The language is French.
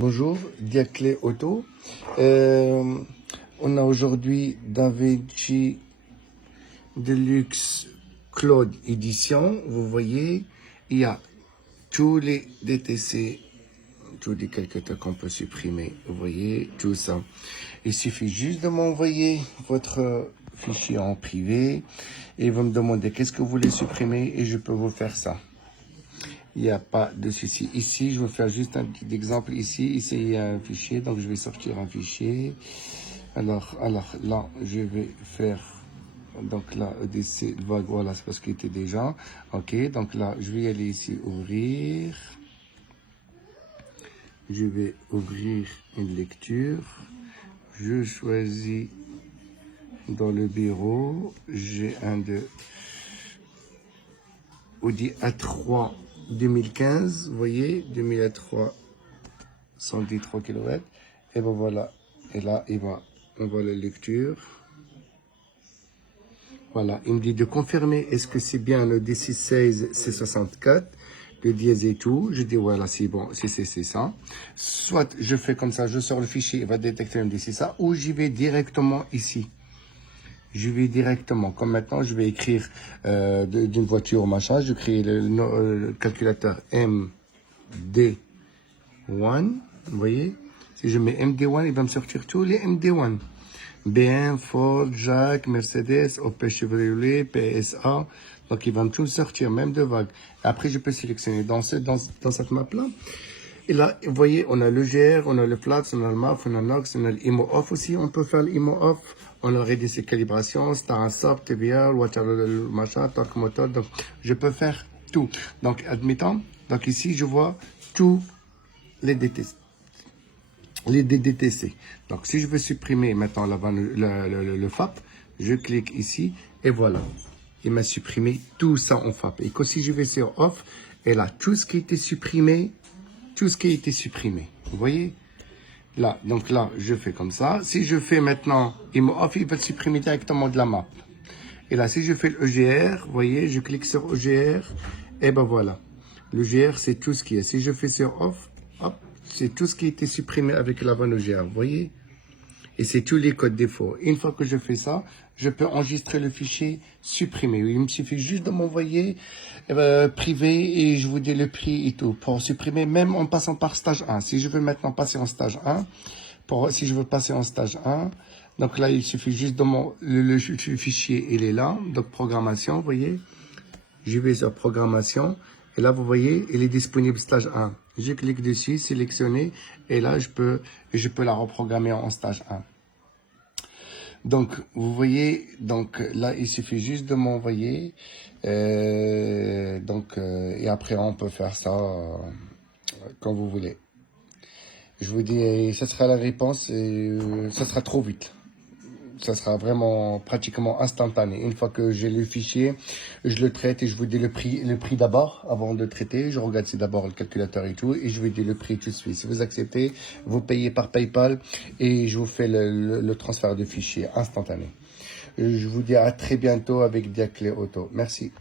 Bonjour, Diaclé Auto. On a aujourd'hui DaVinci Deluxe Cloud Edition. Vous voyez, il y a tous les DTC, tous les calculateurs qu'on peut supprimer. Vous voyez, tout ça. Il suffit juste de m'envoyer votre fichier en privé et vous me demandez qu'est-ce que vous voulez supprimer et je peux vous faire ça. Il n'y a pas de souci. Ici, je vais faire juste un petit exemple. Ici, il y a un fichier, donc je vais sortir un fichier. Alors là, je vais faire, donc là, EDC, vague, voilà, c'est parce qu'il était déjà. Ok, donc là, je vais aller ici, ouvrir. Je vais ouvrir une lecture. Je choisis dans le bureau, j'ai un de Audi A3 2015, vous voyez, 2003, 113 kW. Et ben voilà. Et là, on voit la lecture. Voilà, il me dit de confirmer, est-ce que c'est bien le D616 C64, le dièse et tout. Je dis voilà, c'est bon, c'est ça. Soit je fais comme ça, je sors le fichier, il va détecter un D6 ça, ou j'y vais directement ici. Je vais directement, comme maintenant, je vais écrire d'une voiture, machin, je crée le calculateur MD1, vous voyez. Si je mets MD1, il va me sortir tous les MD1. BM, Ford, Jack, Mercedes, Opel Chevrolet, PSA. Donc, il va me tout sortir, même de vagues. Après, je peux sélectionner dans cette map-là. Et là, vous voyez, on a le GR, on a le Flaps, on a le MAF, on a le NOx, on a le IMO Off aussi. On peut faire l'IMO Off. On a réduit ses calibrations, Star Sub, TVR, Water, machin, torque moteur. Donc, je peux faire tout. Donc, admettons, donc ici, je vois tous les DTC. Les DDTC. Donc, si je veux supprimer maintenant le FAP, je clique ici et voilà. Il m'a supprimé tout ça en FAP. Et que si je vais sur Off, et là, tout ce qui a été supprimé, Vous voyez? Là, donc là, je fais comme ça. Si je fais maintenant IMO Off, il va le supprimer directement de la map. Et là, si je fais le EGR, vous voyez, je clique sur EGR, et ben voilà. Le GR, c'est tout ce qui est. Si je fais sur Off, hop, c'est tout ce qui a été supprimé avec la vanne EGR, vous voyez? Et c'est tous les codes défauts. Une fois que je fais ça, je peux enregistrer le fichier supprimé. Il me suffit juste de m'envoyer privé et je vous dis le prix et tout. Pour supprimer, même en passant par stage 1. Si je veux maintenant passer en stage 1, si je veux passer en stage 1, donc là, il suffit juste de le fichier, il est là. Donc, programmation, vous voyez. Je vais sur programmation. Et là, vous voyez, il est disponible stage 1. Je clique dessus, sélectionner. Et là, je peux la reprogrammer en stage 1. Donc, vous voyez, donc là, il suffit juste de m'envoyer. Et après, on peut faire ça quand vous voulez. Je vous dis, ça sera la réponse et ça sera trop vite. Ça sera vraiment pratiquement instantané. Une fois que j'ai le fichier, je le traite et je vous dis le prix d'abord avant de traiter. Je regarde si d'abord le calculateur et tout et je vous dis le prix tout de suite. Si vous acceptez, vous payez par PayPal et je vous fais le transfert de fichier instantané. Je vous dis à très bientôt avec Diaclé Auto. Merci.